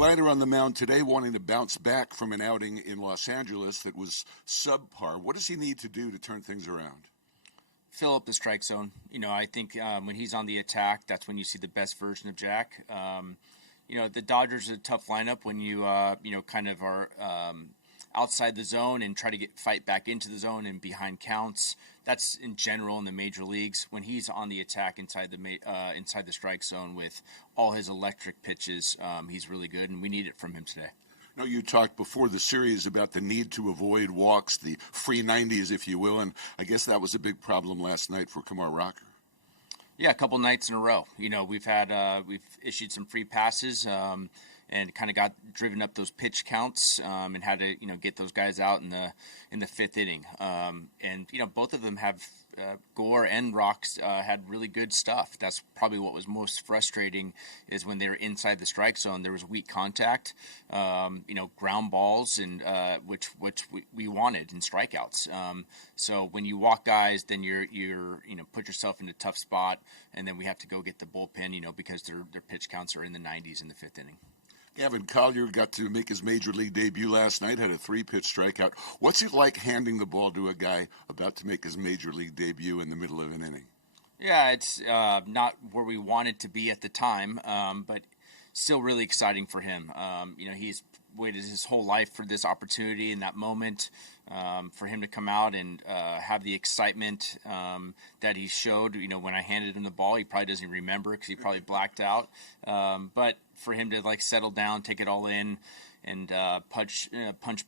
Kleider on the mound today, wanting to bounce back from an outing in Los Angeles that was subpar. What does he need to do to turn things around? Fill up the strike zone. I think when he's on the attack, that's when you see the best version of Jack. The Dodgers are a tough lineup when you kind of are outside the zone and try to fight back into the zone and behind counts. That's in general in the major leagues. When he's on the attack inside the strike zone with all his electric pitches, he's really good, and we need it from him today. No, you talked before the series about the need to avoid walks, the free 90s, if you will, and I guess that was a big problem last night for Kumar Rocker. Yeah, a couple nights in a row. We've issued some free passes and kind of got driven up those pitch counts and had to get those guys out in the fifth inning. And both of them have Gore and Rocks had really good stuff. That's probably what was most frustrating is when they were inside the strike zone. There was weak contact, ground balls, and which we wanted in strikeouts. So when you walk guys, then you're put yourself in a tough spot, and then we have to go get the bullpen, because their pitch counts are in the 90s in the fifth inning. Gavin Collier got to make his major league debut last night, had a 3-pitch strikeout. What's it like handing the ball to a guy about to make his major league debut in the middle of an inning? Yeah, it's not where we wanted to be at the time, but still really exciting for him. He's waited his whole life for this opportunity and that moment for him to come out and have the excitement that he showed. When I handed him the ball, he probably doesn't remember because he probably blacked out. But for him to settle down, take it all in, and punch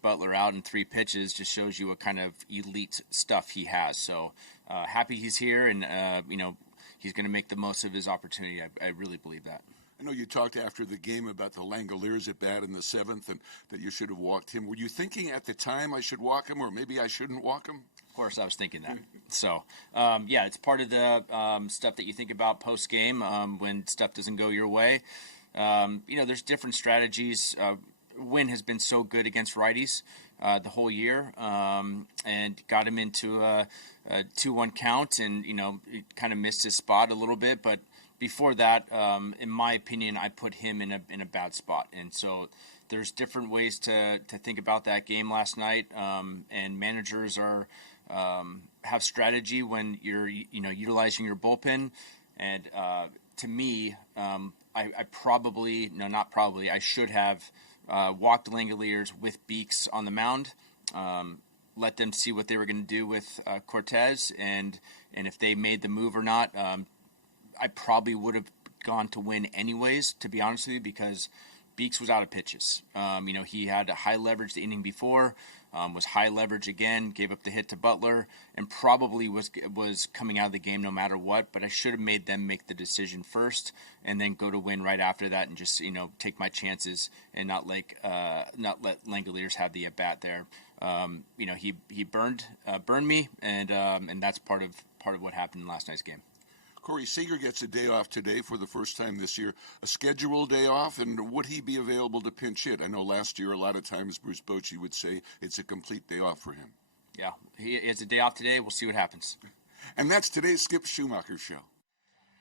Butler out in 3 pitches just shows you what kind of elite stuff he has. So happy he's here, and he's going to make the most of his opportunity. I really believe that. I know you talked after the game about the Langoliers at bat in the 7th and that you should have walked him. Were you thinking at the time I should walk him or maybe I shouldn't walk him? Of course, I was thinking that. So, it's part of the stuff that you think about post-game when stuff doesn't go your way. There's different strategies. Wynn has been so good against righties the whole year and got him into a 2-1 count and, he kind of missed his spot a little bit, but before that, in my opinion, I put him in a bad spot, and so there's different ways to think about that game last night. And managers have strategy when you're utilizing your bullpen. And to me, I should have walked the Langoliers with Beeks on the mound. Let them see what they were going to do with Cortez, and if they made the move or not. I probably would have gone to Win anyways, to be honest with you, because Beeks was out of pitches. He had a high leverage the inning before, was high leverage again, gave up the hit to Butler, and probably was coming out of the game no matter what. But I should have made them make the decision first, and then go to Win right after that, and just take my chances and not let Langoliers have the at bat there. He burned me, and that's part of what happened in last night's game. Corey Seager gets a day off today for the first time this year, a scheduled day off, and would he be available to pinch hit? I know last year a lot of times Bruce Bochy would say it's a complete day off for him. Yeah, he has a day off today. We'll see what happens. And that's today's Skip Schumaker Show.